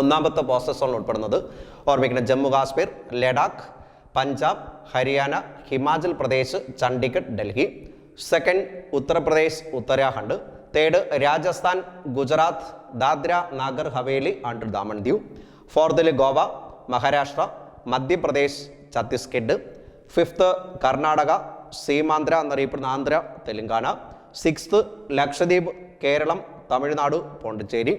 ഒന്നാമത്തെ poster zone ഉൾപ്പെടുന്നത് ഓർമ്മിക്കണം Jammu Kashmir, Ladakh, Punjab, Haryana, Himachal Pradesh, Chandigarh, Delhi. Second Uttar Pradesh, Uttarakhand. Third Rajasthan, Gujarat, Dadra Nagar Haveli and Daman Diu. ഫോർത്തിൽ ഗോവ, മഹാരാഷ്ട്ര, മധ്യപ്രദേശ്, ഛത്തീസ്ഗഡ്. ഫിഫ്ത്ത് കർണാടക, സീമാന്ധ്ര എന്നറിയപ്പെടുന്ന ആന്ധ്ര, തെലങ്കാന. സിക്സ്ത് ലക്ഷദ്വീപ്, കേരളം, തമിഴ്നാട്, പോണ്ടിച്ചേരി.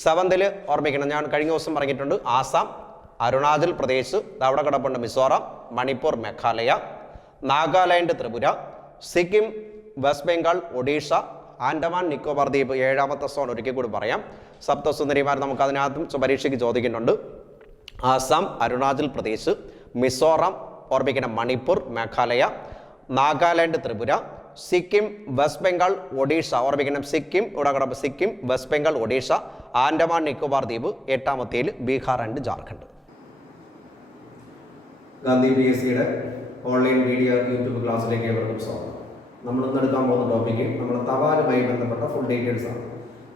സെവന്തിൽ ഓർമ്മിക്കണം, ഞാൻ കഴിഞ്ഞ ദിവസം പറഞ്ഞിട്ടുണ്ട്, ആസാം, അരുണാചൽ പ്രദേശ്, അവിടെ കിടപ്പുണ്ട് മിസോറാം, മണിപ്പൂർ, മേഘാലയ, നാഗാലാൻഡ്, ത്രിപുര, സിക്കിം, വെസ്റ്റ് ബംഗാൾ, ഒഡീഷ, ആൻഡമാൻ നിക്കോബാർ ദ്വീപ്. ഏഴാമത്തെ സോൺ ഒരിക്കൽ കൂടി പറയാം. സപ്തസുന്ദരിമാർ നമുക്ക് അതിനകത്തും പരീക്ഷയ്ക്ക് ചോദിക്കുന്നുണ്ട്. ആസാം, അരുണാചൽ പ്രദേശ്, മിസോറാം, ഓർമ്മിക്കണം മണിപ്പൂർ, മേഘാലയ, നാഗാലാൻഡ്, ത്രിപുര, സിക്കിം, വെസ്റ്റ് ബംഗാൾ, ഒഡീഷ. ഓർമ്മിക്കണം സിക്കിം, ഇവിടെ കിടപ്പ് സിക്കിം, വെസ്റ്റ് ബംഗാൾ, ഒഡീഷ, ആൻഡമാൻ നിക്കോബാർ ദ്വീപ്. എട്ടാമത്തേൽ ബീഹാർ ആൻഡ് ജാർഖണ്ഡ്. ഗാന്ധി PSCയുടെ ഓൺലൈൻ വീഡിയോ യൂട്യൂബ് ക്ലാസ്സിലേക്ക് ഏവർക്കും സ്വാഗതം. നമ്മൾ ഇന്ന് എടുക്കാൻ പോകുന്ന ടോപ്പിക്ക് നമ്മുടെ തപാലുമായി ബന്ധപ്പെട്ട ഫുൾ ഡീറ്റെയിൽസ് ആണ്.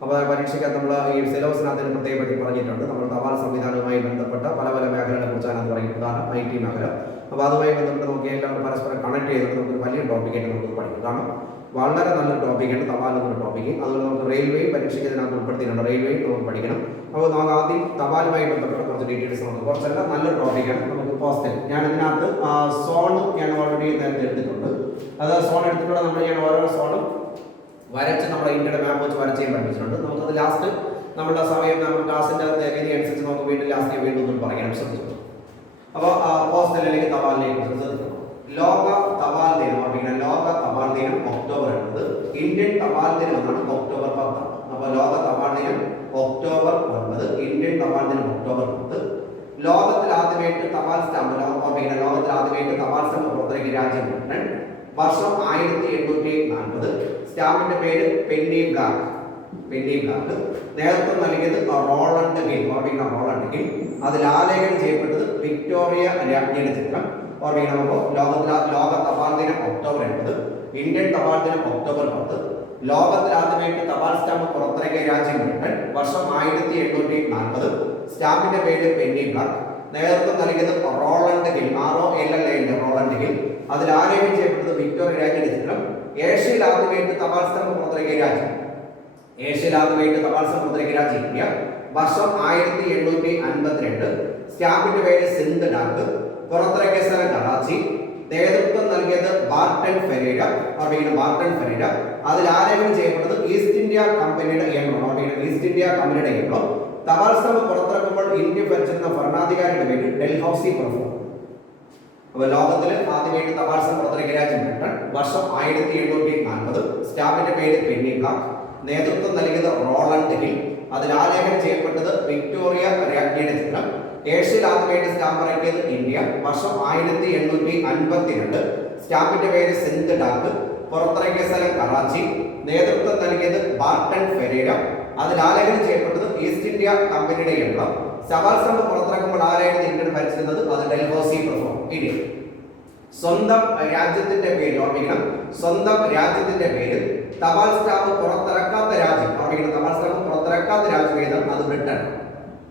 അപ്പോൾ പരീക്ഷയ്ക്ക് നമ്മൾ ഈ സിലബസിനകത്ത് പ്രത്യേകമായി പറഞ്ഞിട്ടുണ്ട്. നമ്മൾ തപാൽ സംവിധാനവുമായി ബന്ധപ്പെട്ട പല പല മേഖലകളെ കുറിച്ചാണ് പറയുന്നത്. കാരണം IT മേഖല. അപ്പോൾ അതുമായി ബന്ധപ്പെട്ട് നോക്കിയാൽ എല്ലാവരും പരസ്പരം കണക്ട് ചെയ്തിട്ട് നമുക്കൊരു വലിയ ടോപ്പിക്കായിട്ട് നമുക്ക് പഠിക്കും. കാരണം വളരെ നല്ലൊരു ടോപ്പിക്കാണ് തപാൽ എന്നൊരു ടോപ്പിക്ക്. അതുപോലെ നമുക്ക് റെയിൽവേ പരീക്ഷയ്ക്ക് ഇതിനകത്ത് ഉൾപ്പെടുത്തിയിട്ടുണ്ട്. റെയിൽവേ നമുക്ക് പഠിക്കണം. അപ്പോൾ നമുക്ക് ആദ്യം തപാലുമായി ബന്ധപ്പെട്ട കുറച്ച് ഡീറ്റെയിൽസ് നമുക്ക് കുറച്ചല്ല നല്ലൊരു ടോപ്പിക്കാണ്. നമുക്ക് പോസ്റ്റൽ ഞാൻ ഇതിനകത്ത് സോൺ ഞാൻ ഓൾറെഡി നേരത്തെ എടുത്തിട്ടുണ്ട്. അത് സോൺ എടുത്തിട്ടുള്ള നമ്മൾ ഞാൻ ഓരോ സോണും വരച്ച് നമ്മുടെ ഇന്ത്യയുടെ മാപ്പ് വെച്ച് വരച്ച് ചെയ്യാൻ പഠിപ്പിച്ചിട്ടുണ്ട്. നമുക്കത് ലാസ്റ്റ് നമ്മുടെ സമയം നമ്മുടെ ക്ലാസിൻ്റെ രീതി അനുസരിച്ച് നമുക്ക് വീണ്ടും ലാസ്റ്റ് വീണ്ടും ഒന്നും പറയാൻ ശ്രദ്ധിച്ചു. അപ്പോൾ പോസ്റ്റൽ അല്ലെങ്കിൽ തപാലിനെ കുറിച്ച് ശ്രദ്ധിക്കണം. ലോക തപാൽ ദിനം ഓർമ്മിക്കണം. ലോക തപാൽ ദിനം ഒക്ടോബർ 9. ഇന്ത്യൻ തപാൽ ദിനം എന്നാണ് ഒക്ടോബർ 10. അപ്പോൾ ലോക തപാൽ ദിനം ഒക്ടോബർ 9, ഇന്ത്യൻ തപാൽ ദിനം ഒക്ടോബർ 10. ലോകത്തിൽ ആദ്യമായിട്ട് തപാൽ സ്റ്റാമ്പ് ഓർമ്മിക്കണം. ലോകത്തിൽ ആദ്യമായിട്ട് തപാൽ സ്റ്റാമ്പ് പുറത്തിറക്കിയ രാജ്യം ബ്രിട്ടൻ. വർഷം 1840. സ്റ്റാമ്പിന്റെ പേര് പെന്നി ബ്ലാക്ക്. Penny black. നേതൃത്വം നൽകിയത് റോളണ്ട് ഹിൽ. ഓർമ്മിക്കണം റോളണ്ട് ഹിൽ. അതിൽ ആലേഖനം ചെയ്യപ്പെട്ടത് വിക്ടോറിയ രാജ്ഞിയുടെ ചിത്രം. ഓർമ്മിക്കണം. ലോക തപാൽ ദിനം ഒക്ടോബർ 8, ഇന്ത്യൻ തപാൽ ദിനം ഒക്ടോബർ 10. ലോകത്തിൽ ആദ്യമായിട്ട് തപാൽ സ്റ്റാമ്പ് പുറത്തിറക്കിയ രാജ്യം ബ്രിട്ടൻ. വർഷം 1840. സ്റ്റാമ്പിന്റെ പേര് പെന്നി ബ്ലാക്ക്. നേതൃത്വം നൽകിയത് Rowland Hill. ROLLAND Rowland Hill. അതിൽ ആലേഖനം ചെയ്യപ്പെട്ടത് വിക്ടോറിയ രാജ്ഞിയുടെ ചിത്രം. ഏഷ്യയിൽ ആദ്യമായിട്ട് തപാൽ സ്റ്റാമ്പ് പുറത്തിറക്കിയ രാജ്യം ഇന്ത്യ. വർഷം 1852. സ്റ്റാമ്പിന്റെ പേര് സിന്ധ് ഡാക്ക്. പുറത്തിറക്കിയ സ്ഥലം കറാച്ചി. നേതൃത്വം നൽകിയത് ബാർട്ടൺ ഫെരേര. അതിൽ ആലേഖനം ചെയ്യപ്പെട്ടത് ഈസ്റ്റ് ഇന്ത്യ കമ്പനിയുടെ എംബ്ലം. തപാൽ സ്റ്റാമ്പ് പുറത്തിറക്കുമ്പോൾ ഇന്ത്യ ഭരിച്ചിരുന്ന ഭരണാധികാരിയുടെ പേര് ഡൽഹൌസി പ്രഭു. അപ്പോൾ ലോകത്തിൽ ആദ്യമായിട്ട് തപാൽ സ്റ്റാമ്പ് പുറത്തിറക്കിയ രാജ്യം ബ്രിട്ടൻ. വർഷം 1840. സ്റ്റാമ്പിന്റെ പേര് പെന്നി ബ്ലാക്ക്. നേതൃത്വം നൽകിയത് റോളണ്ട് ഹിൽ. അതിൽ ആലേഖനം ചെയ്യപ്പെട്ടത് വിക്ടോറിയ രാജ്ഞിയുടെ ചിത്രം. ഏഷ്യയിൽ ആദ്യമായിട്ട് സ്റ്റാമ്പ് ഇറക്കിയത് ഇന്ത്യ. വർഷം 1852. സ്റ്റാമ്പിന്റെ പേര് സിന്ധ് ഡാക്ക്. പുറത്തിറക്കിയ സ്ഥലം കറാച്ചി. നേതൃത്വം നൽകിയത് ബാർട്ടൺ ഫെരേര. അതിൽ ആലേഖനം ചെയ്യപ്പെട്ടത് ഈസ്റ്റ് ഇന്ത്യ കമ്പനിയുടെ എംബ്ലം. തപാൽ സ്റ്റാമ്പ് പുറത്തിറക്കുമ്പോൾ ആരായിരുന്നു ഇന്ത്യൻ ഭരിച്ചിരുന്നത്? അത് ഡൽഹൌസി പ്രഭു. ഇനി സ്വന്തം രാജ്യത്തിന്റെ പേര് ഓർമ്മിക്കണം. സ്വന്തം രാജ്യത്തിന്റെ പേര് തപാൽ സ്റ്റാമ്പ് പുറത്തിറക്കാത്ത രാജ്യം ഓർമ്മിക്കണം. തപാൽ സ്റ്റാമ്പ് പുറത്തിറക്കാത്ത രാജ്യം ഏതാണ്? അത് ബ്രിട്ടൻ.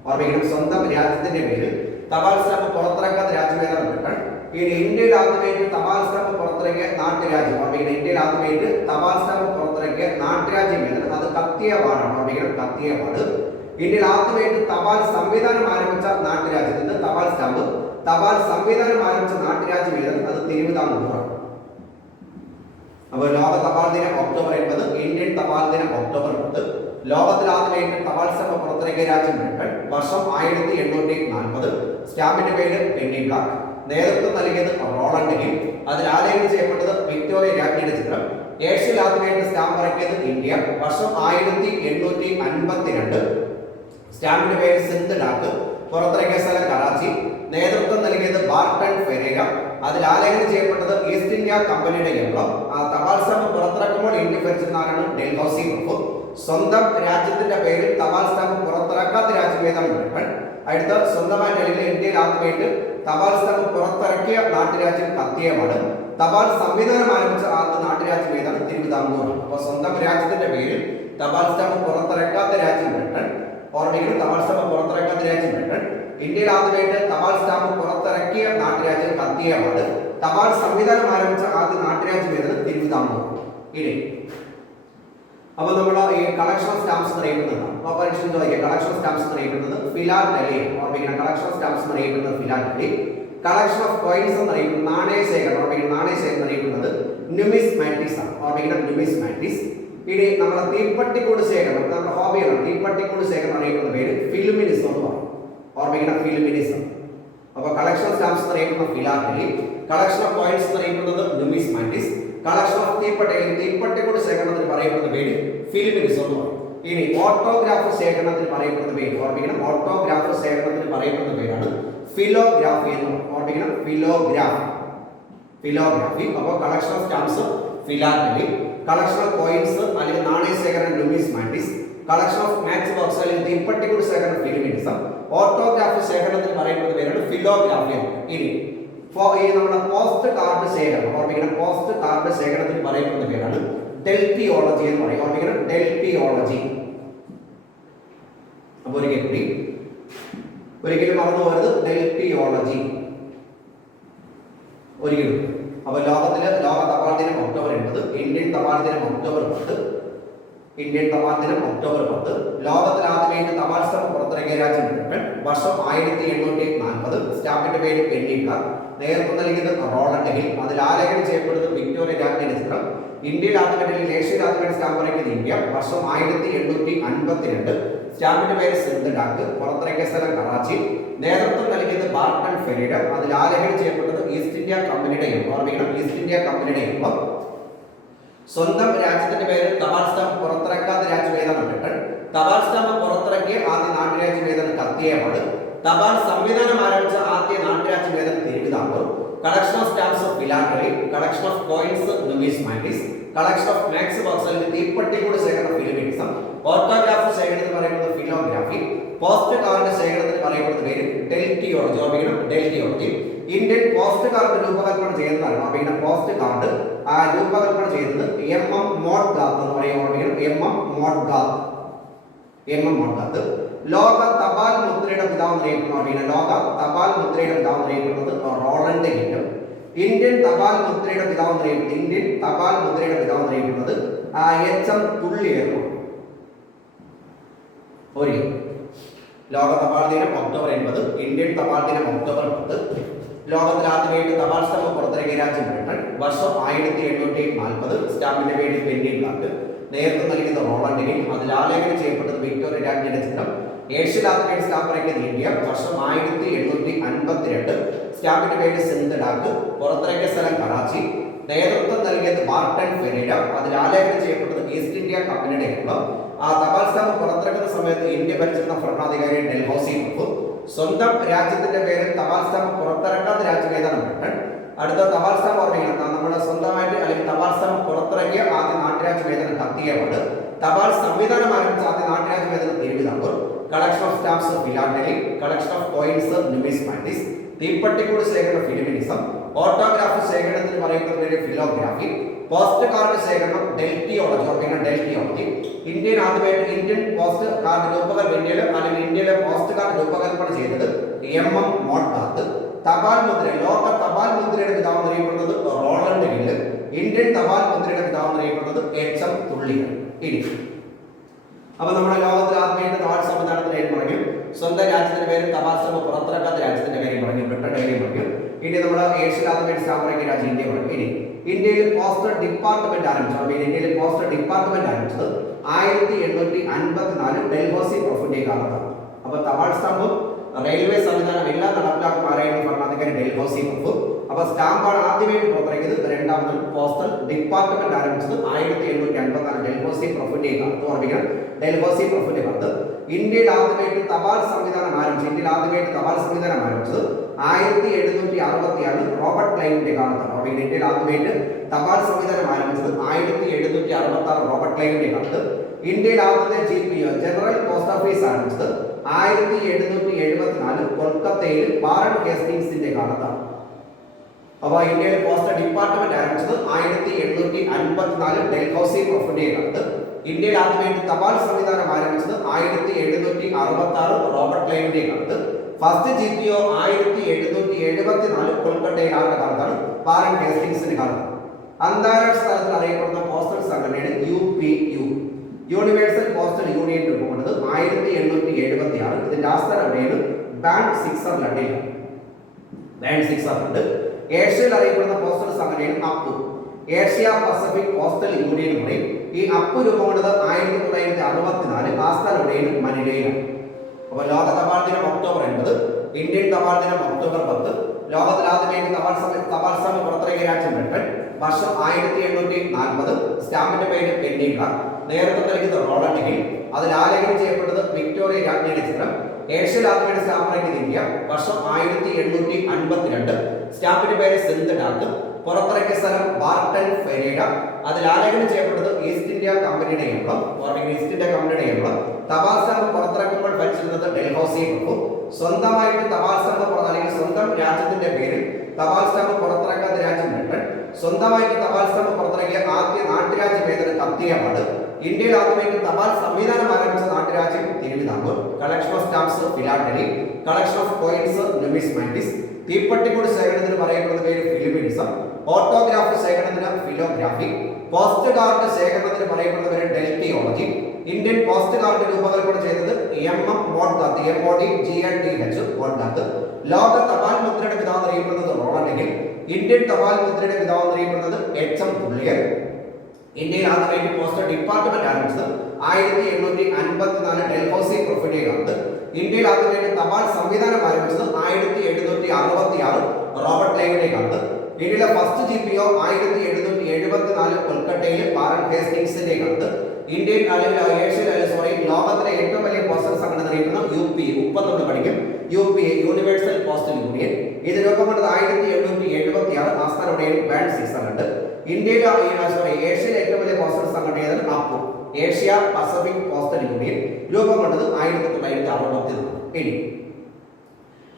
ഓർമ്മിക്കണം. സ്വന്തം രാജ്യത്തിന്റെ പേര് തപാൽ സ്റ്റാമ്പ് പുറത്തിറക്കാത്ത രാജ്യം ഏതാണ്? ബ്രിട്ടൻ. ഇനി ഇന്ത്യയിൽ ആദ്യമായിട്ട് തപാൽ സ്റ്റാമ്പ് പുറത്തിറക്കിയ നാട്ടുരാജ്യം ഓർമ്മിക്കണം. ഇന്ത്യയിൽ ആദ്യമായിട്ട് തപാൽ സ്റ്റാമ്പ് പുറത്തിറക്കിയ നാട്ടുരാജ്യം ഏതാണ്? അത് കത്തിയവാടാണ്. ഓർമ്മിക്കണം. കത്തിയവാട്. ഇന്ത്യയിൽ ആദ്യമായിട്ട് തപാൽ സംവിധാനം ആരംഭിച്ച നാട്ടുരാജ്യത്തിന് തപാൽ സംവിധാനം ആരംഭിച്ച നാട്ടുരാജ്യം ഏതാണ്? അത് തിരുവിതാംകൂറാണ്. അപ്പോൾ ലോക തപാൽ ദിനം ഒക്ടോബർ 8, ഇന്ത്യൻ തപാൽ ദിനം ഒക്ടോബർ 10. ലോകത്തിൽ ആദ്യമായിട്ട് തപാൽ സ്റ്റാമ്പ് പുറത്തിറക്കിയ രാജ്യം ബ്രിട്ടൻ. വർഷം 1840. സ്റ്റാമ്പിന്റെ പേര് പെന്നി ബ്ലാക്ക്. നേതൃത്വം നൽകിയത് റോളണ്ട് ഹിൽ. അതിൽ ആലേഖനം ചെയ്യപ്പെട്ടത് വിക്ടോറിയ രാജ്ഞിയുടെ ചിത്രം. ഏഷ്യയിൽ ആദ്യമായിട്ട് സ്റ്റാമ്പ് ഇറക്കിയത് ഇന്ത്യ. വർഷം 1852. സ്റ്റാമ്പിന്റെ പേര് സിന്ധ് ഡാക്ക്. പുറത്തിറക്കിയ സ്ഥലം കറാച്ചി. നേതൃത്വം നൽകിയത് ബാർട്ടൺ ഫെരേര. അതിൽ ആലേഖനം ചെയ്യപ്പെട്ടത് ഈസ്റ്റ് ഇന്ത്യ കമ്പനിയുടെ എംബ്ലം. തപാൽ സ്റ്റാമ്പ് പുറത്തിറക്കുമ്പോൾ ഇന്ത്യ ഭരിച്ചിരുന്ന ആരാണ്? ഡൽഹൌസി പ്രഭു. സ്വന്തം രാജ്യത്തിന്റെ പേരിൽ തപാൽ സ്റ്റാമ്പ് പുറത്തിറക്കാത്ത രാജ്യം ഏതാണ്? ബ്രിട്ടൻ. അടുത്ത സ്വന്തമായിട്ട് അല്ലെങ്കിൽ ഇന്ത്യയിൽ ആദ്യമായിട്ട് തപാൽ സ്റ്റാമ്പ് പുറത്തിറക്കിയ നാട്ടുരാജ്യം കത്തിയവാട്. തപാൽ സംവിധാനം ആരംഭിച്ച ആദ്യ നാട്ടുരാജ്യം ഏതാണ്? തിരുവിതാംകൂർ. അപ്പോൾ സ്വന്തം രാജ്യത്തിന്റെ പേരിൽ തപാൽ സ്റ്റാമ്പ് പുറത്തിറക്കാത്ത രാജ്യം ബ്രിട്ടൻ. ഓർമ്മിക്കണം, തപാൽ സ്റ്റാമ്പ് പുറത്തിറക്കാത്ത രാജ്യം ബ്രിട്ടൻ. ഇന്ത്യയിൽ ആദ്യമായിട്ട് തപാൽ സ്റ്റാമ്പ് പുറത്തിറക്കിയ നാട്ടുരാജ്യം കത്തിയവാട്. തപാൽ സംവിധാനം ആരംഭിച്ച ആദ്യ നാട്ടുരാജ്യം ഏതാണ്? തിരുവിതാംകൂർ. ഇനി അപ്പോൾ നമ്മൾ ഈ കളക്ഷൻ ഓഫ് സ്റ്റാമ്പ്സ് അറിയപ്പെടുന്നത് പരീക്ഷ ചോദിക്കുക. കളക്ഷൻ ഓഫ് സ്റ്റാമ്പ്സ് അറിയപ്പെടുന്നത് ഫിലാറ്റലി. ഓർമ്മിക്കണം, കളക്ഷൻ ഓഫ് സ്റ്റാമ്പ്സ് അറിയപ്പെടുന്നത് ഫിലാറ്റലി. കളക്ഷൻ ഓഫ് കോയിൻസ് എന്നറിയപ്പെടുന്നത് നാണയശേഖരം. ഓർമ്മിക്കണം, നാണയശേഖരം അറിയപ്പെടുന്നത് ന്യൂമിസ്മാറ്റിക്സ് ആണ്. ഓർമ്മിക്കണം, ന്യൂമിസ്മാറ്റിക്സ്. ഇനി നമ്മുടെ തീപ്പട്ടിക്കൂട് ശേഖരണം, നമ്മുടെ ഹോബിയാണ്. തീപ്പട്ടിക്കൂട് ശേഖരണം അറിയപ്പെടുന്ന പേര് ഫിലുമിനിസം എന്ന് പറയും. ഓർമ്മിക്കണം, ഫിലുമിനിസം. അപ്പോൾ കളക്ഷൻ ഓഫ് സ്റ്റാമ്പ്സ് അറിയപ്പെടുന്നത് ഫിലാറ്റലി, കളക്ഷൻ ഓഫ് കോയിൻസ് അറിയപ്പെടുന്നത് ന്യൂമിസ്മാറ്റിക്സ്, കളക്ഷൻ ഓഫ് തീപ്പട്ടിക്കൂട് ശേഖരണത്തിന് പറയപ്പെടുന്ന പേര് ഫിലുമിനിസം എന്ന് പറയും. ഇനി ഓട്ടോഗ്രാഫ് ശേഖരണത്തിന് പറയപ്പെടുന്ന പേര് ഓർമ്മിക്കണം, ഓട്ടോഗ്രാഫ് ശേഖരണത്തിന് പറയപ്പെടുന്ന പേരാണ് ഫിലോഗ്രാഫി എന്ന് പറയും. ഓർമ്മിക്കണം, ഫിലോഗ്രാഫി. അപ്പോൾ collection of stamps philately, collection of coins അല്ലെങ്കിൽ നാണയ ശേഖരണം numismatics, collection of match box അല്ലെങ്കിൽ തീപ്പട്ടിക്കൂട് ശേഖരണം ഫിലുമിനിസം, ഓട്ടോഗ്രാഫ് ശേഖരണത്തിന് പറയപ്പെടുന്ന പേരാണ് ഫിലോഗ്രാഫി. ഇനി ഈ നമ്മുടെ പോസ്റ്റ് കാർഡ് ശേഖരണം ഓർമ്മിക്കണം, പോസ്റ്റ് കാർഡ് ശേഖരണത്തിന് പറയപ്പെടുന്ന പേരാണ് ഡെൽറ്റിയോളജി എന്ന് പറയും. ഓർമ്മിക്കണം, ഡെൽറ്റിയോളജി. അപ്പോൾ ഒരിക്കലും മറന്നു പോകരുത്, ഡെൽറ്റിയോളജി ഒരിക്കലും. അപ്പോൾ ലോക തപാൽ ദിനം ഒക്ടോബർ 80, ഇന്ത്യൻ തപാൽ ദിനം ഒക്ടോബർ 10. ഇന്ത്യൻ തപാൽ ദിനം ഒക്ടോബർ 10. ലോകത്തിൽ ആദ്യമായിട്ട് തപാൽ സ്റ്റാമ്പ് പുറത്തിറക്കിയ രാജ്യം ബ്രിട്ടൻ. വർഷം 1840. സ്റ്റാമ്പിന്റെ പേര് പെന്നിക്കാർ. നേതൃത്വം നൽകിയത് റോളണ്ട് ഹിൽ. അതിൽ ആലേഖനം ചെയ്യപ്പെടുന്നത് വിക്ടോറിയ രാജ്ഞിയുടെ ചിത്രം. ഇന്ത്യയിൽ ആദ്യമായിട്ട് ഏഷ്യയിൽ ആദ്യമായിട്ട് സ്റ്റാമ്പ് ഇറക്കിയത് ഇന്ത്യ. വർഷം 1852. സ്റ്റാമ്പിന്റെ പേര് സിന്ധ് ഡാക്ക്. പുറത്തിറക്കിയ സ്ഥലം കറാച്ചി. നേതൃത്വം നൽകിയത് ബാർട്ടൺ ഫെരീഡ. അതിൽ ആലേഖനം ചെയ്യപ്പെട്ടത് ഈസ്റ്റ് ഇന്ത്യ കമ്പനിയുടെ ഓർമ്മിക്കണം, ഈസ്റ്റ് ഇന്ത്യ കമ്പനിയുടെ യുദ്ധം. സ്വന്തം രാജ്യത്തിന്റെ പേര് തപാൽ സ്റ്റാമ്പ് പുറത്തിറക്കാത്ത രാജ്യം ഏതാണ്? ബ്രിട്ടൻ. തപാൽ സ്റ്റാമ്പ് പുറത്തിറക്കിയ ആദ്യ നാട്ടുരാജ്യം ഏതാണ്? കത്തിയവാട്. തപാൽ സംവിധാനം ആരംഭിച്ച ആദ്യ നാട്ടുരാജ്യം ഏതാണ്? Thiruvithamkoor. Collection of stamps philately, collection of coins numismatics, collection of match box അല്ലെങ്കിൽ തീപ്പട്ടിക്കൂട് ശേഖരണം ഫിലുമിനിസം, ഓട്ടോഗ്രാഫ് ശേഖരണത്തിന് പറയുന്നത് ഫിലോഗ്രാഫി, പോസ്റ്റ് കാർഡ് ശേഖരണത്തിന് പറയപ്പെടുന്ന പേര് ഡെൽറ്റിയോളജി. ഓർമ്മിക്കണം, ഡെൽറ്റിയോളജി. ഇന്ത്യൻ പോസ്റ്റ് കാർഡ് രൂപകൽപ്പന ചെയ്യുന്നതാണ്. ഓർമ്മിക്കണം, പോസ്റ്റ് കാർഡ് രൂപകൽപ്പന ചെയ്യുന്നത് MM മോഡ്ഗാത്ത് എന്ന് പറയും. ഓർമ്മിക്കണം, MM മോഡ്ഗാത്ത്. ലോക തപാൽ മുദ്രയുടെ പിതാവ് അറിയപ്പെടുന്നത് ലോക തപാൽ മുദ്രയുടെ പിതാവ് അറിയപ്പെടുന്നത് റോളണ്ട് ഹിൽ. ഇന്ത്യൻ തപാൽ മുദ്രയുടെ പിതാവ് അറിയപ്പെടുന്നത് HM തുള്ളിയാണ്. ലോക തപാൽ ദിനം ഒക്ടോബർ 80, ഇന്ത്യൻ തപാൽ ദിനം ഒക്ടോബർ 10. ലോകത്തിൽ ആദ്യമായിട്ട് തപാൽ സ്റ്റാമ്പ് പുറത്തിറക്കിയ രാജ്യം ബ്രിട്ടൻ. വർഷം 1840. സ്റ്റാമ്പിന്റെ പേര് പെന്നിക്കാർ. നേതൃത്വം നൽകിയത് റോളണ്ട് ഹിൽ. അതിൽ ആലേഖനം ചെയ്യപ്പെട്ടത് വിക്ടോറിയ രാജ്ഞിയുടെ ചിത്രം. ഏഷ്യയിൽ ആദ്യമായിട്ട് സ്റ്റാമ്പ് ഇറക്കിയത് ഇന്ത്യ. വർഷം 1852. സ്റ്റാമ്പിന്റെ പേര് സിന്ധ് ഡാക്ക്. പുറത്തിറക്കിയ സ്ഥലം കറാച്ചി. നേതൃത്വം നൽകിയത് ബാർട്ടൺ ഫെരീഡ. അതിൽ ആലേഖനം ചെയ്യപ്പെട്ടത് ഈസ്റ്റ് ഇന്ത്യ കമ്പനിയുടെ യുദ്ധം. തപാൽ സ്റ്റാമ്പ് പുറത്തിറക്കുന്ന സമയത്ത് ഇന്ത്യ ഭരിച്ചിരുന്ന ഭരണാധികാരി ഡൽഹൌസി പ്രഭു. സ്വന്തം രാജ്യത്തിന്റെ പേരിൽ തപാൽ സ്റ്റാമ്പ് പുറത്തിറക്കാത്ത രാജ്യം ഏതാണ്? ബ്രിട്ടൻ. അടുത്ത തപാൽ സ്റ്റാമ്പ് ഓർമ്മിക്കണം, നമ്മുടെ സ്വന്തമായിട്ട് അല്ലെങ്കിൽ തപാൽ സ്റ്റാമ്പ് പുറത്തിറക്കിയ ആദ്യ നാട്ടുരാജ്യം ഏതാണ്? കത്തിയവാട്. തപാൽ സംവിധാനം ആരംഭിച്ച ആദ്യ നാട്ടുരാജ്യം ഏതാണ്? Thiruvithamkoor. Collection of stamps philately, collection of coins numismatics, തീപ്പട്ടിക്കൂട് ശേഖരണം ഫിലുമിനിസം, ഓട്ടോഗ്രാഫ് ശേഖരണത്തിന് പറയുന്ന പേര് ഫിലോഗ്രാഫി, പോസ്റ്റ് കാർഡ് ശേഖരണം ഡെൽറ്റിയോളജി. ഇന്ത്യൻ പോസ്റ്റ് കാർഡ് ഇന്ത്യയിലെ പോസ്റ്റ് കാർഡ് രൂപകൽപ്പന ചെയ്തത് MM മോഡ്ഗാത്ത്. തപാൽ മുദ്ര, ലോക തപാൽ മുദ്രയുടെ പിതാവ് അറിയപ്പെടുന്നത് റോളണ്ട് ഹിൽ. ഇന്ത്യൻ തപാൽ മുദ്രയുടെ പിതാവ് അറിയപ്പെടുന്നത് HM തുള്ളികൾ. ഇനി അപ്പോൾ നമ്മുടെ ലോകത്തിൽ ആദ്യമായിട്ട് തപാൽ സംവിധാനത്തിന് കാര്യം പറഞ്ഞു. സ്വന്തം രാജ്യത്തിന്റെ പേര് തപാൽ സ്റ്റാമ്പ് പുറത്തിറക്കാത്ത രാജ്യത്തിന്റെ കാര്യം പറഞ്ഞു. ബ്രിട്ടന്റെ കാര്യം പറഞ്ഞു. ഇനി നമ്മുടെ ഏഷ്യയിൽ ആദ്യമായിട്ട് സ്റ്റാമ്പ് ഇറക്കിയ രാജ്യം ഇന്ത്യ പറഞ്ഞു. ഇനി ഇന്ത്യയിൽ പോസ്റ്റൽ ഡിപ്പാർട്ട്മെന്റ് ആരംഭിച്ചത് 1854 ഡൽഹൌസി പ്രഭുവിന്റെ കാലത്താണ്. അപ്പോൾ തപാൽ സ്റ്റാമ്പും റെയിൽവേ സംവിധാനം എല്ലാം നടപ്പിലാക്കുമാരായിരുന്നു ഭരണാധികാരി ഡൽഹൌസി പ്രഭു. അപ്പോൾ സ്റ്റാമ്പാണ് ആദ്യമായിട്ട് പുറത്തിറക്കിയത്. രണ്ടാമത് പോസ്റ്റൽ ഡിപ്പാർട്ട്മെന്റ് ആരംഭിച്ചത് 1854 ഡൽഹൌസി പ്രഭുവിന്റെ കാലത്ത്. ഓർമ്മിക്കണം, ഡൽഹൌസി പ്രഭുവിന്റെ കാലത്ത്. ഇന്ത്യയിൽ ആദ്യമായിട്ട് തപാൽ സംവിധാനം ആരംഭിച്ചത് 1766 റോബർട്ട് ക്ലൈവിന്റെ കാലത്താണ്. അപ്പോൾ ഇന്ത്യയിൽ ആദ്യമായിട്ട് തപാൽ സംവിധാനം ആരംഭിച്ചത് 1766 റോബർട്ട് ക്ലൈവിന്റെ കാലത്ത്. ഇന്ത്യയിൽ ആദ്യത്തെ GPO ജനറൽ പോസ്റ്റ് ഓഫീസ് ആരംഭിച്ചത് 1774 കൊൽക്കത്തയിൽ വാറൻ ഹേസ്റ്റിംഗ്സിന്റെ കാലത്താണ്. അപ്പോൾ ഇന്ത്യയിൽ പോസ്റ്റൽ ഡിപ്പാർട്ട്മെന്റ് ആരംഭിച്ചത് 1854 ഡൽഹൌസി പ്രഭുവിന്റെ കാലത്ത്. ഇന്ത്യയിൽ ആദ്യമായിട്ട് തപാൽ സംവിധാനം ആരംഭിച്ചത് 1766 റോബർട്ട് ക്ലൈവിന്റെ കാലത്ത്. ഫസ്റ്റ് GPO 1774 കൊൽക്കത്തയിൽ ആരുടെ കാലത്താണ്? വാറൻ ഹേസ്റ്റിംഗ്സിന്റെ കാലത്ത്. അന്താരാഷ്ട്ര തലത്തിൽ അറിയപ്പെടുന്ന പോസ്റ്റൽ സംഘടനയാണ് UPU, യൂണിവേഴ്സൽ പോസ്റ്റൽ യൂണിയൻ രൂപം കൊണ്ടത് 1876. ഇതിന്റെ ആസ്ഥാനം എവിടെയാണ്? ബാൻഡ് സ്വിറ്റ്സർലൻഡിലാണ്. ബാൻഡ് സ്വിറ്റ്സർലൻഡ്. ഏഷ്യയിൽ അറിയപ്പെടുന്ന പോസ്റ്റൽ സംഘടനയാണ് APPU, Asia Pacific Postal Union പറയും. ഈ അപ്പ് രൂപം കൊണ്ടത് 1964. ആസ്ഥാനം എവിടെയാണ്? മനിലയിലാണ്. അപ്പോൾ ലോക തപാൽ ദിനം ഒക്ടോബർ 80, ഇന്ത്യൻ തപാൽ ദിനം ഒക്ടോബർ 10. ലോകത്തിൽ ആദ്യമായിട്ട് തപാൽ സ്റ്റാമ്പ് പുറത്തിറക്കിയ രാജ്യം ബ്രിട്ടൻ. വർഷം 1840. സ്റ്റാമ്പിന്റെ പേര് പെന്നി ബ്ലാക്ക്. നേതൃത്വം നൽകിയത് റോളണ്ട് ഹിൽ. അതിൽ ആലേഖനം ചെയ്യപ്പെട്ടത് വിക്ടോറിയ രാജ്ഞിയുടെ ചിത്രം. ഏഷ്യയിൽ ആദ്യമായിട്ട് സ്റ്റാമ്പ് ഇറക്കിയത് ഇന്ത്യ. വർഷം 1852. സ്റ്റാമ്പിന്റെ പേര് സിന്ധ് ഡാക്ക്. പുറത്തിറക്കിയ സ്ഥലം ബാർട്ടൺ ഫെരേര. അതിൽ ആലേഖനം ചെയ്യപ്പെട്ടത് ഈസ്റ്റ് ഇന്ത്യ കമ്പനിയുടെ എംബ്ലം. ഈസ്റ്റ് ഇന്ത്യ കമ്പനിയുടെ എംബ്ലം. തപാൽ സ്റ്റാമ്പ് പുറത്തിറക്കുമ്പോൾ ഭരിച്ചിരുന്നത് ഡൽഹൌസി പ്രഭു. സ്വന്തമായിട്ട് തപാൽ സ്റ്റാമ്പ് അല്ലെങ്കിൽ സ്വന്തം രാജ്യത്തിന്റെ പേരിൽ തപാൽ സ്റ്റാമ്പ് പുറത്തിറക്കാത്ത രാജ്യം ബ്രിട്ടൻ. സ്വന്തമായിട്ട് തപാൽ സ്റ്റാമ്പ് പുറത്തിറക്കിയ ആദ്യ നാട്ടുരാജ്യം കത്തിയപാട്. ഇന്ത്യയിൽ ആദ്യമായിട്ട് തപാൽ സംവിധാനം ആരംഭിച്ച നാട്ടുരാജ്യം Thiruvithamkoor. Collection of stamps philately. Collection of coins numismatics. തീപ്പട്ടിക്കൂട് ശേഖരണത്തിന് പറയപ്പെടുന്ന പേര് ഫിലിമിനിസം. ഓട്ടോഗ്രാഫ് ശേഖരണത്തിന് ഫിലോഗ്രാഫി. പോസ്റ്റ് കാർഡ് ശേഖരണത്തിന് പറയപ്പെടുന്ന പേര് ഡെൽറ്റിയോളജി. ഇന്ത്യൻ പോസ്റ്റ് കാർഡ് രൂപകൽപ്പന ചെയ്തത് MM മോഡ്ഗാത്ത്, MODGATH മോഡ്ഗാത്ത്. ലോക തപാൽ മുദ്രയുടെ പിതാവ് അറിയപ്പെടുന്നത് റോളണ്ട് ഹിൽ. ഇന്ത്യൻ തപാൽ മുദ്രയുടെ പിതാവ് അറിയപ്പെടുന്നത് HM പുള്ളിയർ. ഇന്ത്യയിൽ ആദ്യമായിട്ട് പോസ്റ്റൽ ഡിപ്പാർട്ട്മെന്റ് ആരംഭിച്ചത് 1854 ഡൽഹൌസി പ്രഭുവിന്റെ കാലത്ത്. ഇന്ത്യയിൽ ആദ്യമായിട്ട് തപാൽ സംവിധാനം ആരംഭിച്ചത് 1766 റോബർട്ട് ക്ലൈവിന്റെ കാലത്ത്. ഇന്ത്യയിലെ ഫസ്റ്റ് GPO 1774 കൊൽക്കത്തയിൽ വാറൻ ഹേസ്റ്റിംഗ്സിന്റെ കാലത്ത്. ഇന്ത്യയിൽ ലോകത്തിലെ ഏറ്റവും വലിയ പോസ്റ്റൽ സംഘടന അറിയപ്പെടുന്ന UPA, ഉപ്പെന്ന് പഠിക്കും. UPA, universal postal union. ഇത് രൂപം കൊണ്ടത് 1876. ആസ്ഥാനം എവിടെയാണ്? Band Switzerland. ഇന്ത്യയിലെ ഏഷ്യയിലെ ഏറ്റവും വലിയ പോസ്റ്റൽ സംഘടന up, Asia Pacific Postal union. രൂപം കൊണ്ടത് 1964. ഇനി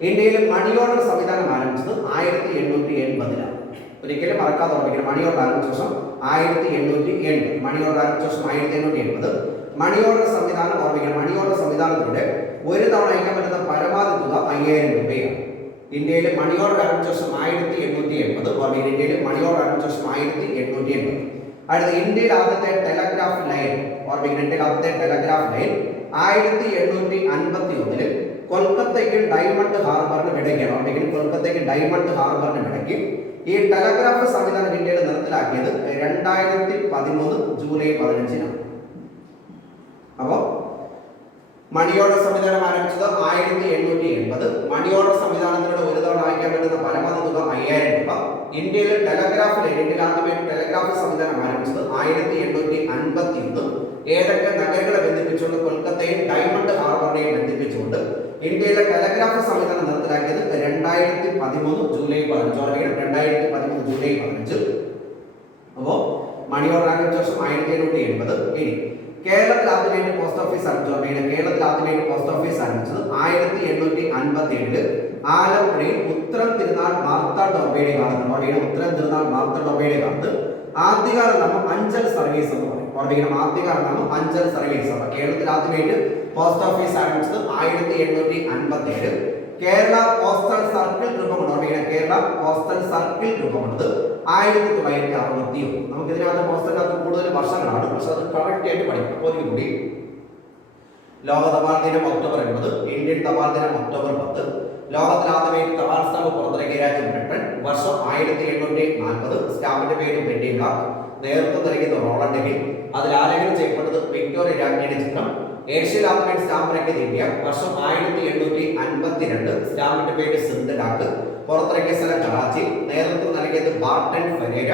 ഇന്ത്യയിൽ മണി ഓർഡർ സംവിധാനം ആരംഭിച്ചത് 1880. ഒരിക്കലും മറക്കാതെ ഓർമ്മിക്കണം. മണി ഓർഡർ ആരംഭിച്ച വർഷം 1880. മണി ഓർഡർ ആരംഭിച്ച വർഷം 1880. മണി ഓർഡർ സംവിധാനം ഓർമ്മിക്കണം. മണി ഓർഡർ സംവിധാനത്തിലൂടെ ഒരു തവണ അയക്കാൻ പറ്റുന്ന പരമാവധി തുക 5000 രൂപയാണ്. ഇന്ത്യയിൽ മണി ഓർഡർ ആരംഭിച്ച വർഷം 1880. ഓർമ്മിക്കണം. ഇന്ത്യയിൽ മണി ഓർഡർ ആരംഭിച്ച വർഷം 1880. അടുത്ത ഇന്ത്യയിൽ ആദ്യത്തെ ടെലഗ്രാഫ് ലൈൻ ഓർമ്മിക്കണം. ഇന്ത്യയിൽ ആദ്യത്തെ ടെലഗ്രാഫ് ലൈൻ 1851 കൊൽക്കത്തയ്ക്ക് ഡയമണ്ട് ഹാർബറിന് ഇടയ്ക്കാണ്. ഓർമ്മിക്കണം. കൊൽക്കത്തയ്ക്ക് ഡയമണ്ട് ഹാർബറിന് ഇടയ്ക്ക്. ഈ ടെലഗ്രാഫ് സംവിധാനം ഇന്ത്യയിൽ നിർത്തലാക്കിയത് 2013 ജൂലൈ 15. അപ്പോൾ മണി ഓർഡർ സംവിധാനം ആരംഭിച്ചത് 1880. മണി ഓർഡർ സംവിധാനത്തിലൂടെ ഒരു തവണ അയക്കാൻ പറ്റുന്ന പരമാവധി തുക 5000 രൂപ. ഇന്ത്യയിൽ ടെലഗ്രാഫ് ലൈൻ, ഇന്ത്യയിൽ ആദ്യമായിട്ട് ടെലഗ്രാഫ് സംവിധാനം ആരംഭിച്ചത് 1851. ഏതൊക്കെ നഗരങ്ങളെ ബന്ധിപ്പിച്ചുകൊണ്ട്? കൊൽക്കത്തയും ഡയമണ്ട് ഹാർബറിനെയും ബന്ധിപ്പിച്ചുകൊണ്ട്. ഇന്ത്യയിലെ ടെലഗ്രാഫ് സംവിധാനം നിർത്തലാക്കിയത് 2013 ജൂലൈ 15. 2013 ജൂലൈ 15. അപ്പോൾ മണി ഓർഡർ ആരംഭിച്ച വർഷം 1880. ഇനി കേരളത്തിൽ ആദ്യമായിട്ട് പോസ്റ്റ് ഓഫീസ് ആരംഭിച്ചു. കേരളത്തിൽ ആദ്യമായിട്ട് പോസ്റ്റ് ഓഫീസ് ആരംഭിച്ചത് 1857 ആലപ്പുഴയിൽ ഉത്തരം തിരുനാൾ മാർത്താണ്ഡവർമ്മയുടെ കാലത്ത്. ഉത്തരം തിരുനാൾ മാർത്താണ്ഡവർമ്മയുടെ കാലത്ത് ആദ്യകാല നാമം അഞ്ചൽ സർവീസ് എന്ന് പറയും. ഓർമ്മിക്കണം. ആദ്യകാല നാമം അഞ്ചൽ സർവീസ്. കേരളത്തിൽ ആദ്യമായിട്ട് പോസ്റ്റ് ഓഫീസ് ആരംഭിച്ചത് 1857. കേരള പോസ്റ്റൽ സർക്കിൾ രൂപം കൊണ്ട്. കേരള പോസ്റ്റൽ സർക്കിൾ രൂപം കൊണ്ട് 1961. നമുക്ക് ഇതിനകത്ത് പോസ്റ്റലിനകത്ത് കൂടുതൽ വർഷങ്ങളാണ്, പക്ഷെ അത് കറക്റ്റ് ആയിട്ട് പഠിക്കണം. ഒരു കൂടി ലോക തപാൽ ദിനം ഒക്ടോബർ 80, ഇന്ത്യൻ തപാൽ ദിനം ഒക്ടോബർ 10. ലോകത്തിൽ ആദ്യമായിട്ട് തപാൽ സ്റ്റാമ്പ് പുറത്തിറക്കിയ രാജ്യം ബ്രിട്ടൻ. വർഷം 1840. സ്റ്റാമ്പിന്റെ പേര് പെന്നി ബ്ലാക്ക്. നേതൃത്വം നൽകിയത് റോളണ്ട് ഹിൽ. അതിൽ ആലേഖനം ചെയ്യപ്പെട്ടത് വിക്ടോറിയ രാജ്ഞിയുടെ ചിത്രം. ഏഷ്യയിൽ ആദ്യമായിട്ട് സ്റ്റാമ്പ് ഇറക്കിയത് ഇന്ത്യ. വർഷം 1852. സ്റ്റാമ്പിന്റെ പേര് സിന്ധ് ഡാക്ക്. പുറത്തിറക്കിയ സ്ഥലം കറാച്ചി. നേതൃത്വം നൽകിയത് ബാർട്ടൺ ഫെരേര.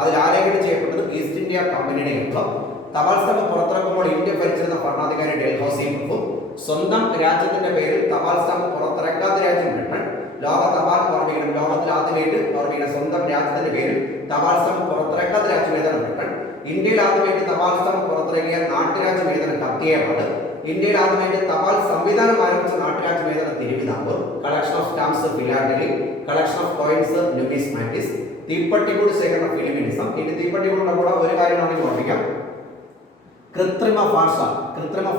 അതിൽ ആലേഖനം ചെയ്യപ്പെട്ടത് ഈസ്റ്റ് ഇന്ത്യ കമ്പനിയുടെ യുദ്ധം. തപാൽ സ്റ്റാമ്പ് പുറത്തിറക്കുമ്പോൾ ഇന്ത്യ ഭരിച്ചിരുന്ന ഭരണാധികാരി ഡൽഹൌസി പ്രഭു. സ്വന്തം രാജ്യത്തിന്റെ പേരിൽ തപാൽ സ്റ്റാമ്പ് പുറത്തിറക്കാത്ത രാജ്യം ബ്രിട്ടൻ. ലോക തപാൽ ഓർമ്മിക്കണം. ലോകത്തിൽ ആദ്യമായിട്ട് ഓർമ്മിക്കണം. സ്വന്തം രാജ്യത്തിന്റെ പേരിൽ തപാൽ സ്റ്റാമ്പ് പുറത്തിറക്കാത്ത രാജ്യം ഏതാണ്? ബ്രിട്ടൻ. ഇന്ത്യയിൽ ആദ്യമായിട്ട് തപാൽ സ്റ്റാമ്പ് പുറത്തിറക്കിയ നാട്ടുരാജ്യം ഏതാണ്? കത്തിയപാട്. ഇന്ത്യയിൽ ആദ്യമായിട്ട് തപാൽ സംവിധാനം ആരംഭിച്ച നാട്ടുരാജ്യം ഏതാണ്? Thiruvithamkoor. Collection of stamps philately, collection of coins numismatics, തീപ്പട്ടിക്കൂട് ശേഖരണം ഫിലിമിനിസം. ഇനി തീപ്പട്ടിക്കൂടിന്റെ കൂടെ ഒരു കാര്യമാണെങ്കിൽ ഓർമ്മിക്കാം, കൃത്രിമ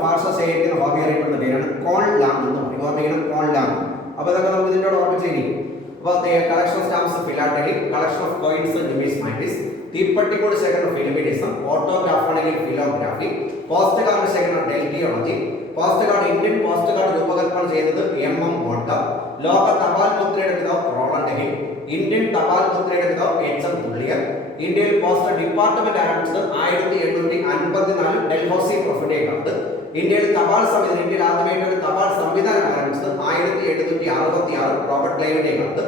ഭാഷ ശേഖരിക്കുന്ന ഹോബി അറിയപ്പെടുന്ന പേരാണ് കോൺലാം എന്ന് പറയും. ഓർമ്മിക്കണം, കോൺലാം. അപ്പൊ ഇതൊക്കെ നമുക്ക് ഇതിനോട് ഓർമ്മിച്ചിരിക്കും. അപ്പോൾ collection of stamps philately, collection of coins numismatics, തീപ്പട്ടിക്കൂട് ശേഖരണം ഫിലിമിനിസം, ഓട്ടോഗ്രാഫ് ആണെങ്കിൽ ഫിലോഗ്രാഫി, പോസ്റ്റ് കാർഡ് ശേഖരണം deltiology, post card Indian post card രൂപകൽപ്പന ചെയ്തത് MM വോൾട്ടർ, ലോക തപാൽ മുദ്രയുടെ പിതാവ് റോളണ്ട് ഹിൽ, ഇന്ത്യൻ തപാൽ മുദ്രയുടെ പിതാവ് HM തുള്ളിയർ, ഇന്ത്യയിൽ പോസ്റ്റ് ഡിപ്പാർട്ട്മെന്റ് ആരംഭിച്ചത് 1854 ഡൽഹൌസി പ്രൊഫിന്റെ കാലത്ത്, ഇന്ത്യയിൽ തപാൽ സംവിധാനം ഇന്ത്യയിൽ ആദ്യമായിട്ട് ഒരു തപാൽ സംവിധാനം ആരംഭിച്ചത് 1866 റോബർട്ട് ക്ലൈവിന്റെ കാലത്ത്,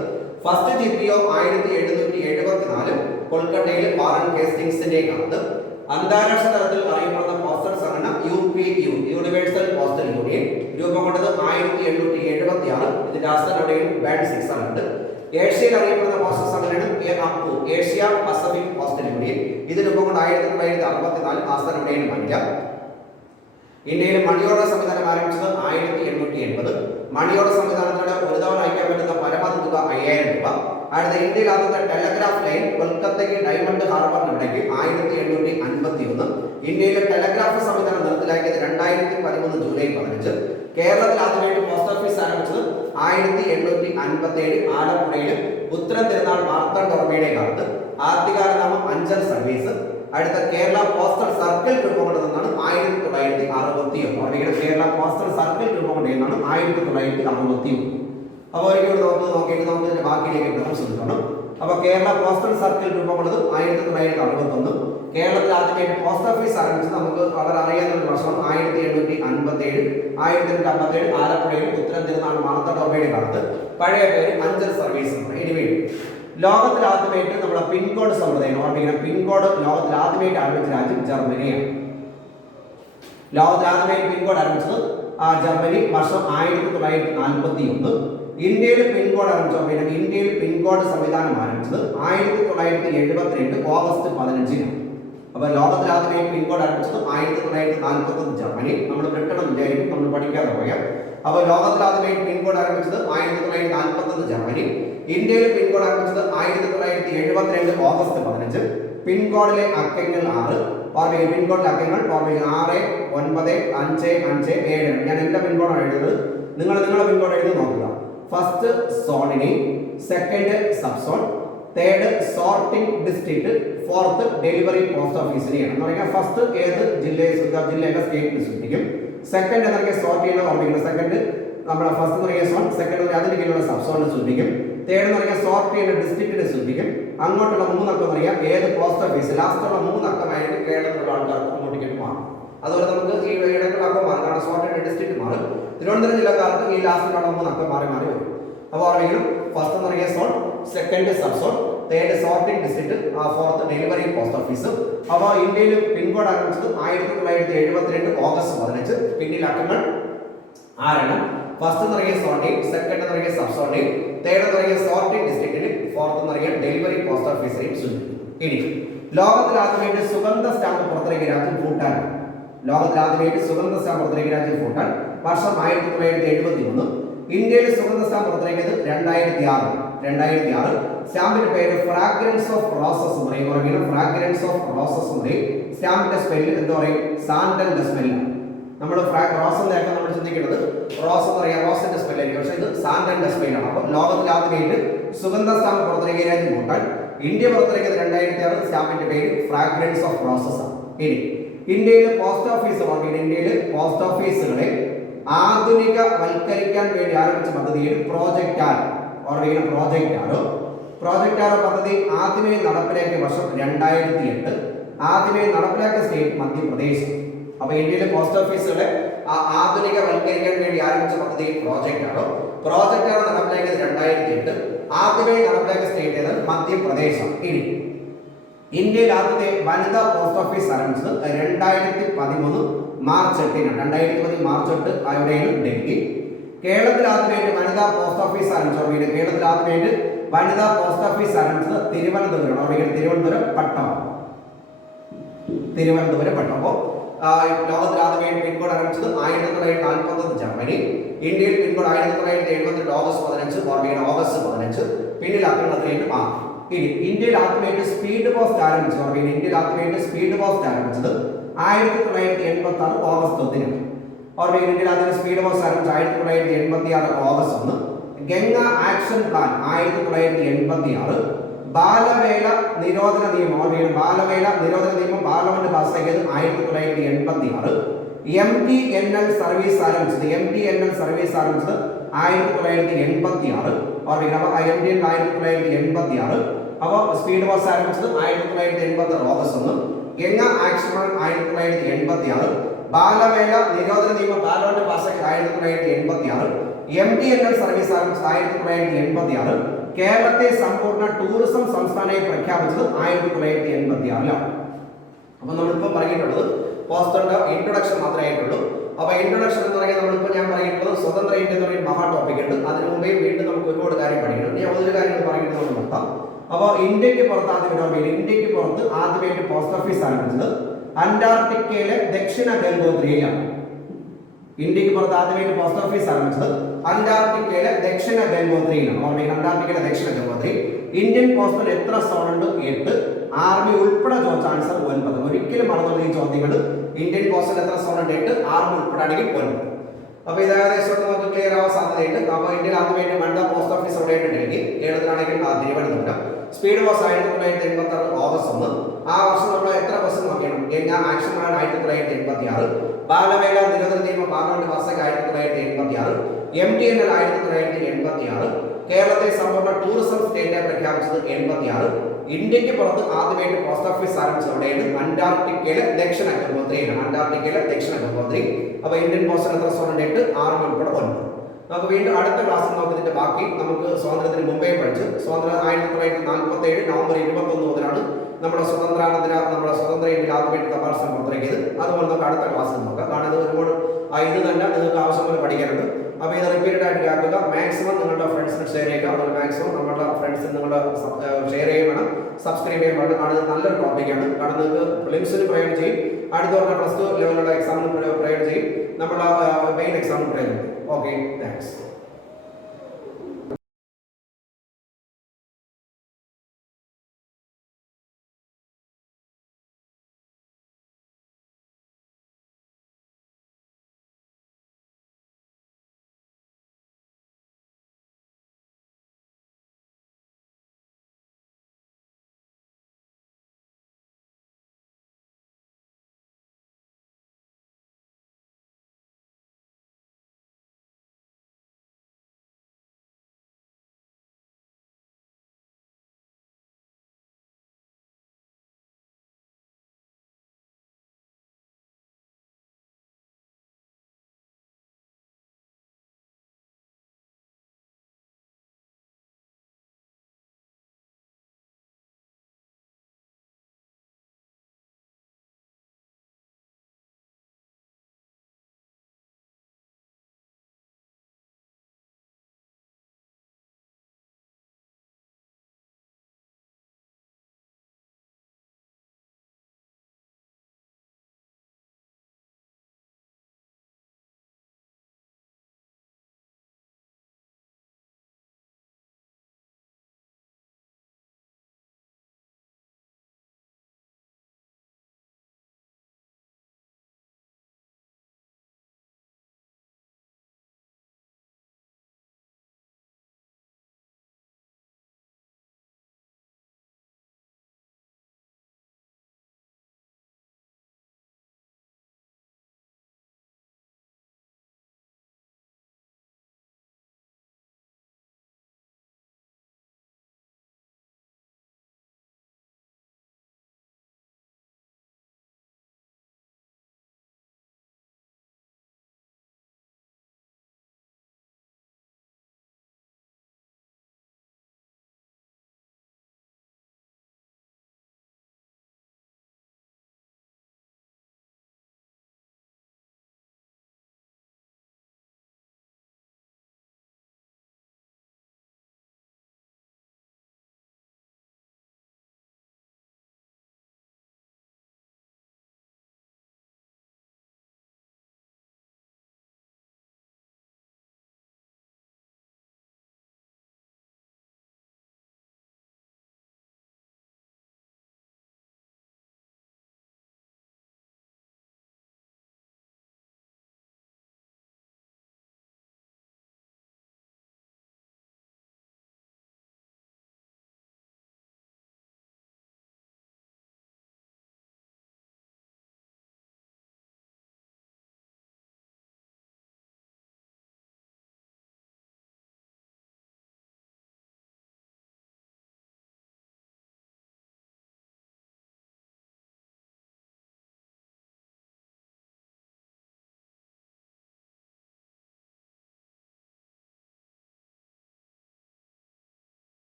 ഫസ്റ്റ് GPO 1774 കൊൽക്കത്തയിലെ വാറൻ ഹേസ്റ്റിംഗ്സിന്റെ കാലത്ത്, അന്താരാഷ്ട്ര തലത്തിൽ അറിയപ്പെടുന്ന പോസ്റ്റൽ സംഘടന UPU യൂണിവേഴ്സൽ പോസ്റ്റൽ യൂണിയൻ രൂപം കൊണ്ടത് 1876. ഇതിന്റെ ആസ്ഥാനം ബാൻഡ് 6 ആണ്. ഏഷ്യയിൽ അറിയപ്പെടുന്ന പോസ്റ്റൽ സംഘടനയാണ് APU Asia Pacific Postal union. ഇത് രൂപം കൊണ്ട് 1964 ആസ്ഥാനം മനില. ഇന്ത്യയിൽ മണി ഓർഡർ സംവിധാനം ആരംഭിച്ചത് 1880. മണി ഓർഡർ സംവിധാനത്തിലൂടെ ഒരു തവണ അയക്കാൻ പറ്റുന്ന പരമാവധി തുക 5000 രൂപ. അടുത്ത ഇന്ത്യയിൽ ആദ്യത്തെ ടെലഗ്രാഫ് ലൈൻ കൊൽക്കത്തയ്ക്ക് ഡയമണ്ട് ഹാർബറിനിടയ്ക്ക് 1851. ഇന്ത്യയിലെ ടെലഗ്രാഫ് സംവിധാനം നിർത്തലാക്കിയത് 2013 ജൂലൈ 15. കേരളത്തിൽ ആദ്യമായിട്ട് പോസ്റ്റ് ഓഫീസ് ആരംഭിച്ചത് 1857 ആലപ്പുഴയിൽ ഉത്തരം തിരുനാൾ മാർത്താണ്ഡവർമ്മയുടെ കാലത്ത്. ആദ്യകാല നാമം അഞ്ചൽ സർവീസ്. അടുത്ത കേരള പോസ്റ്റൽ സർക്കിൾ രൂപം കൊണ്ടതെന്നാണ് 1961. കേരള പോസ്റ്റൽ സർക്കിൾ രൂപം കൊണ്ടതെന്നാണ് 1961. അപ്പോൾ ഒരിക്കലും നോക്കിയിട്ട് നമുക്ക് ഇതിന്റെ ബാക്കിയിലേക്ക് ശ്രദ്ധിക്കണം. അപ്പോൾ കേരള പോസ്റ്റൽ സർക്കിൾ രൂപം കൊണ്ടത് 1961. കേരളത്തിൽ ആദ്യമായിട്ട് പോസ്റ്റ് ഓഫീസ് ആരംഭിച്ചത് നമുക്ക് വളരെ അറിയാവുന്ന ഒരു വർഷം 1857. 1857 ആലപ്പുഴയിൽ ഉത്തരം തിരുനാൾ മാർത്താണ്ഡവർമ്മയുടെ കാലത്ത്. പഴയ പേര് അഞ്ചൽ സർവീസ്. ഇനി ലോകത്തിൽ ആദ്യമായിട്ട് നമ്മുടെ പിൻകോഡ് സമ്പ്രദായം ഓർമ്മിക്കണം. പിൻകോഡ് ലോകത്തിൽ ആദ്യമായിട്ട് ആരംഭിച്ച രാജ്യം ജർമ്മനിയാണ്. ലോകത്തിൽ ആദ്യമായിട്ട് പിൻകോഡ് ആരംഭിച്ചത് ജർമ്മനി. വർഷം 1941. ഇന്ത്യയിൽ പിൻകോഡ് ആരംഭിച്ചത് ഇന്ത്യയിൽ പിൻകോഡ് സംവിധാനം ആരംഭിച്ചത് 1972 ഓഗസ്റ്റ് 15. അപ്പൊ ലോകത്തിൽ ആദ്യമായി പിൻകോഡ് ആരംഭിച്ചത് 1941 ജർമ്മനി. നമ്മൾ ബ്രിട്ടൻ വിചാരിക്കും, നമ്മൾ പഠിക്കാതെ പറയാം. അപ്പോൾ ലോകത്തിൽ ആദ്യമായി പിൻകോഡ് ആരംഭിച്ചത് 1941 ജർമ്മനി. ഇന്ത്യയിൽ പിൻകോഡ് ആരംഭിച്ചത് 1972 ഓഗസ്റ്റ് 15. പിൻകോഡിലെ അക്കങ്ങൾ 6. പിൻകോഡിലെ അക്കങ്ങൾ 6, 9, 5, 5, 7. ഞാൻ എന്റെ പിൻകോഡാണ് എഴുതുന്നത്. നിങ്ങളുടെ പിൻകോഡ് എഴുതി നോക്കുക. ഫസ്റ്റ് സോണിനെ, second sub zone, third sorting district, fourth delivery post ഓഫീസിനെയാണ് എന്ന് പറയുക. ഫസ്റ്റ് ഏത് ജില്ലയുടെ സ്റ്റേറ്റിനെ സൂചിപ്പിക്കും. സെക്കൻഡ് എന്നൊക്കെ സോർട്ട് ചെയ്യുന്ന ഓർമ്മിക്കുന്നത്. സെക്കൻഡ് നമ്മുടെ ഫസ്റ്റ് എന്ന് പറയുക സോൺ, സെക്കൻഡ് അതിന് കീഴിലുള്ള സബ് സോണിനെ സൂചിപ്പിക്കും. തേർഡ് എന്ന് പറയുക സോർട്ട് ചെയ്യുന്ന ഡിസ്ട്രിക്റ്റിനെ സൂചിപ്പിക്കും. അങ്ങോട്ടുള്ള 3 അക്കം എന്ന് പറയുക ഏത് പോസ്റ്റ് ഓഫീസ്. ലാസ്റ്റുള്ള 3 അക്കമായിട്ട് കേരളത്തിലുള്ള ആൾക്കാർക്ക് അങ്ങോട്ടേക്ക് മാറും. അതുപോലെ നമുക്ക് ഈ ഇടയ്ക്കുള്ള അക്കം മാറും, കാരണം സോർട്ട് ചെയ്യുന്ന ഡിസ്ട്രിക്ട് മാറും. തിരുവനന്തപുരം ജില്ലക്കാർക്ക് ഈ ലാസ്റ്റിലുള്ള 3 അക്കം മാറി വരും. അപ്പോൾ ഓർമ്മിക്കണം, ഫസ്റ്റ് എന്ന് പറയുക zone, second sub zone, third sorting district, fourth delivery post office. അപ്പോൾ ഇന്ത്യയിൽ പിൻകോഡ് ആരംഭിച്ചത് 1972 ഓഗസ്റ്റ് 15. പിന്നീട് അക്കങ്ങൾ 6. ഫസ്റ്റ് എന്ന് പറയുക സോർട്ടിംഗ്, സെക്കൻഡ് എന്ന് പറയുക സബ് സോർട്ടിംഗ്, തേർഡ് എന്ന് പറയുക സോർട്ടിംഗ് ഡിസ്ട്രിക്റ്റിന്, ഫോർത്ത് എന്ന് പറയുക ഡെലിവറി പോസ്റ്റ് ഓഫീസിനെയും സൂചിപ്പിക്കും. ഇനി ലോകത്തിൽ ആദ്യമായിട്ട് സുഗന്ധ സ്റ്റാമ്പ് പുറത്തിറക്കിയ രാജ്യം ഭൂട്ടാൻ. ലോകത്തിൽ ആദ്യമായിട്ട് സുഗന്ധ സ്റ്റാമ്പ് പുറത്തിറക്കിയ രാജ്യം ഭൂട്ടാൻ. വർഷം 1971. ഇന്ത്യയിൽ സുഗന്ധ സ്റ്റാമ്പ് പുറത്തിറക്കിയത് 2006. സ്റ്റാമ്പിന്റെ പേര് ഫ്രാഗ്രൻസ് ഓഫ് റോസസ് എന്ന് പറയും. ഫ്രാഗ്രൻസ് ഓഫ് റോസസ് എന്ന് പറയും. സ്റ്റാമ്പിന്റെ സ്മെല്ല് എന്താ പറയും? സാൻഡലിന്റെ സ്മെല്ലാണ്. നമ്മൾ റോസ് എന്നൊക്കെ നമ്മൾ ചിന്തിക്കുന്നത് റോസ് എന്ന് പറയാം, റോസിന്റെ സ്മെല്ലായിരിക്കും. പക്ഷേ ഇത് സാൻഡലിന്റെ സ്മെല്ലാണ്. അപ്പോൾ ലോകത്തിൽ ആദ്യമായിട്ട് സുഗന്ധ സ്റ്റാമ്പ് പുറത്തിറക്കിയ രാജ്യം ഭൂട്ടാൻ. ഇന്ത്യ പുറത്തിറക്കിയത് 2006. സ്റ്റാമ്പിന്റെ പേര് ഫ്രാഗ്രൻസ് ഓഫ് റോസസ് ആണ്. ഇനി ഇന്ത്യയിലെ പോസ്റ്റ് ഓഫീസുകൾ, ഇന്ത്യയിലെ പോസ്റ്റ് ഓഫീസുകളെ ആധുനികവൽക്കരിക്കാൻ വേണ്ടി ആരംഭിച്ച പദ്ധതിയാണ് പ്രോജക്റ്റ് ആരോ. പ്രോജക്റ്റ് ആരോ പദ്ധതി ആദ്യമായി നടപ്പിലാക്കിയ വർഷം 2008. ആദ്യമായി നടപ്പിലാക്കിയ സ്റ്റേറ്റ് മധ്യപ്രദേശ്. അപ്പോൾ ഇന്ത്യയിലെ പോസ്റ്റ് ഓഫീസുകളെ ആധുനികവൽക്കരിക്കാൻ വേണ്ടി ആരംഭിച്ച പദ്ധതി പ്രോജക്റ്റ് ആരോ. പ്രോജക്റ്റ് ആരോ നടപ്പിലാക്കിയത് 2008. ആദ്യമായി നടപ്പിലാക്കിയ സ്റ്റേറ്റ് ഏതാണ്? മധ്യപ്രദേശ്. ഇനി ഇന്ത്യയിൽ ആദ്യത്തെ വനിതാ പോസ്റ്റ് ഓഫീസ് ആരംഭിച്ചത് 2013 മാർച്ച് 8. 2010 മാർച്ച് 8 അവിടെയാണ് ഡൽഹി. കേരളത്തിൽ ആദ്യമായിട്ട് വനിതാ പോസ്റ്റ് ഓഫീസ് ആരംഭിച്ചത് തിരുവനന്തപുരം. തിരുവനന്തപുരം പട്ടം. അപ്പോൾ ലോകത്തിൽ ആദ്യമായിട്ട് പിൻകോഡ് ആരംഭിച്ചത് 1941 ജർമ്മനി. ഇന്ത്യയിൽ പിൻകോഡ് 1972 ഓഗസ്റ്റ് 15, ഓർമ്മയുടെ ഓഗസ്റ്റ് 15. പിന്നിൽ അക്കങ്ങളത്തിലേക്ക് മാറി. ഇനി ഇന്ത്യയിൽ ആദ്യമായിട്ട് സ്പീഡ് പോസ്റ്റ് ആരംഭിച്ചത്, ഓർമ്മയിൽ ഇന്ത്യയിൽ ആദ്യമായിട്ട് സ്പീഡ് പോസ്റ്റ് ആരംഭിച്ചത് 1986 ഓഗസ്റ്റ് 1. ഓർമ്മയിൽ ഇന്ത്യയിൽ ആദ്യം സ്പീഡ് പോസ്റ്റ് ആരംഭിച്ചത് 1986 ഓഗസ്റ്റ് 1. Ganga action plan 1986. ബാലവേല നിരോധന നിയമം, ഓർമ്മയിൽ ബാലവേല നിരോധന നിയമം പാർലമെന്റ് പാസ്സാക്കിയത് 1986. MTNL സർവീസ് ആരംഭിച്ചത് 1986. ഓർമ്മയിൽ അപ്പോൾ MTNL 1986. അപ്പോൾ സ്പീഡ് പോസ്റ്റ് ആരംഭിച്ചത് 1986 ഓഗസ്റ്റ് 1. Ganga action plan 1986. ബാലവേല നിരോധന നിയമം പാർലമെന്റ് പാസ്സാക്കിയത് 1986. MTNL സർവീസ് ആരംഭിച്ചത് 1986. കേരളത്തെ സമ്പൂർണ്ണ ടൂറിസം സംസ്ഥാനമായി പ്രഖ്യാപിച്ചത് 1986. അപ്പൊ നമ്മളിപ്പോൾ പറഞ്ഞിട്ടുള്ളത് പോസ്റ്ററിന്റെ ഇൻട്രൊഡക്ഷൻ മാത്രമേ ആയിട്ടുള്ളൂ. അപ്പൊ ഇൻട്രൊഡക്ഷൻ എന്ന് പറയുന്നത് നമ്മളിപ്പോൾ ഞാൻ പറഞ്ഞിട്ടുള്ളത് സ്വതന്ത്ര ഇന്ത്യ എന്ന് പറയുന്ന മഹാ ടോപ്പിക് ഉണ്ട്. അതിനു മുമ്പേ വീണ്ടും നമുക്ക് ഒരുപാട് കാര്യം പഠിക്കണം. ഞാൻ ഒരു കാര്യം പറഞ്ഞിട്ട് നമുക്ക് നോക്കാം. അപ്പോൾ ഇന്ത്യക്ക് പുറത്ത് ഇന്ത്യക്ക് പുറത്ത് ആദ്യമായിട്ട് പോസ്റ്റ് ഓഫീസ് ആരംഭിച്ചത് അന്റാർട്ടിക്കയിലെ ദക്ഷിണ ഗംഗോത്രിയിലാണ്. ഇന്ത്യക്ക് പുറത്ത് ആദ്യമായിട്ട് പോസ്റ്റ് ഓഫീസ് ആരംഭിച്ചത് അന്റാർട്ടിക്കയിലെ ദക്ഷിണ ഗംഗോത്രിയിലാണ്. ഓർമ്മയിൽ അന്റാർട്ടിക്കയിലെ ദക്ഷിണ ഗംഗോത്രി. ഇന്ത്യൻ പോസ്റ്റിൽ എത്ര സോൺ ഉണ്ട്? 8. ആർമി ഉൾപ്പെടെ ചോദിച്ച ആൻസർ 9. ഒരിക്കലും മറന്നു ഈ ചോദ്യങ്ങൾ. ഇന്ത്യൻ പോസ്റ്റിൽ എത്ര സോൺ ഉണ്ട്? 8. ആർമി ഉൾപ്പെടാണെങ്കിൽ 9. അപ്പൊ ഇത് ഏകദേശം നമുക്ക് ക്ലിയർ ആവാൻ സാധ്യതയുണ്ട്. അപ്പോൾ ഇന്ത്യയിൽ ആദ്യമായിട്ട് വനിതാ പോസ്റ്റ് ഓഫീസ് എവിടെയായിട്ട് ഡൽഹി, കേരളത്തിലാണെങ്കിൽ തിരുവനന്തപുരം. Speed post 1986 August 1. ആ വർഷം നമ്മൾ എത്ര ബസ് നോക്കിയാണ്? Ganga action plan 1986. ബാലവേല നിരോധന നിയമം പാർലമെന്റ് പാസ്സാക്കി 1986. MTNL 1986. കേരളത്തെ സമ്പൂർണ്ണ ടൂറിസം സ്റ്റേറ്റായി പ്രഖ്യാപിച്ചത് 86. ഇന്ത്യക്ക് പുറത്ത് ആദ്യമായിട്ട് പോസ്റ്റ് ഓഫീസ് ആരംഭിച്ചത് എവിടെയാണ്? അന്റാർട്ടിക്കയിലെ ദക്ഷിണ ഗംഗോത്രിയിലാണ്. അന്റാർട്ടിക്കയിലെ ദക്ഷിണ ഗംഗോത്രി. അപ്പോൾ ഇന്ത്യൻ പോസ്റ്റിൽ എത്ര സോൺ ഉണ്ട്? 8. ആർമി ഉൾപ്പെടെ 9. നമുക്ക് വീണ്ടും അടുത്ത ക്ലാസ്സിൽ നോക്കുന്നതിന്റെ ബാക്കി നമുക്ക് സ്വാതന്ത്ര്യത്തിന് മുമ്പേ പഠിച്ചു. സ്വാതന്ത്ര്യം 1947 നവംബർ 21 മുതലാണ് നമ്മുടെ സ്വതന്ത്ര ഇന്ത്യയിൽ ആദ്യമായിട്ട് തപാൽ പുറത്തിറക്കിയത്. അതുപോലെ നമുക്ക് അടുത്ത ക്ലാസ്സിൽ നോക്കാം. കാരണം ഇത് ഒരുപാട് ഇത് തന്നെ നിങ്ങൾക്ക് ആവശ്യം പോലെ പഠിക്കാനുണ്ട്. അപ്പോൾ ഇത് റിപ്പീറ്റഡ് ആയിട്ട് കേൾക്കുക. മാക്സിമം നിങ്ങളുടെ ഫ്രണ്ട്സിന് ഷെയർ ചെയ്യുക. അതുപോലെ മാക്സിമം നമ്മുടെ ഫ്രണ്ട്സിന് നിങ്ങൾ ഷെയർ ചെയ്യുക വേണം, സബ്സ്ക്രൈബ് ചെയ്യാൻ വേണം. കാരണം ഇത് നല്ലൊരു ടോപ്പിക്കാണ്. കാരണം നിങ്ങൾക്ക് പ്രിലിംസിന് പ്രയോജനം ചെയ്യും, അടുത്ത പറഞ്ഞ +2 ലെവലുള്ള എക്സാമിന് പ്രയോജനം ചെയ്യും, നമ്മുടെ മെയിൻ എക്സാമിന് പ്രയോജനം ചെയ്യും. Okay, thanks.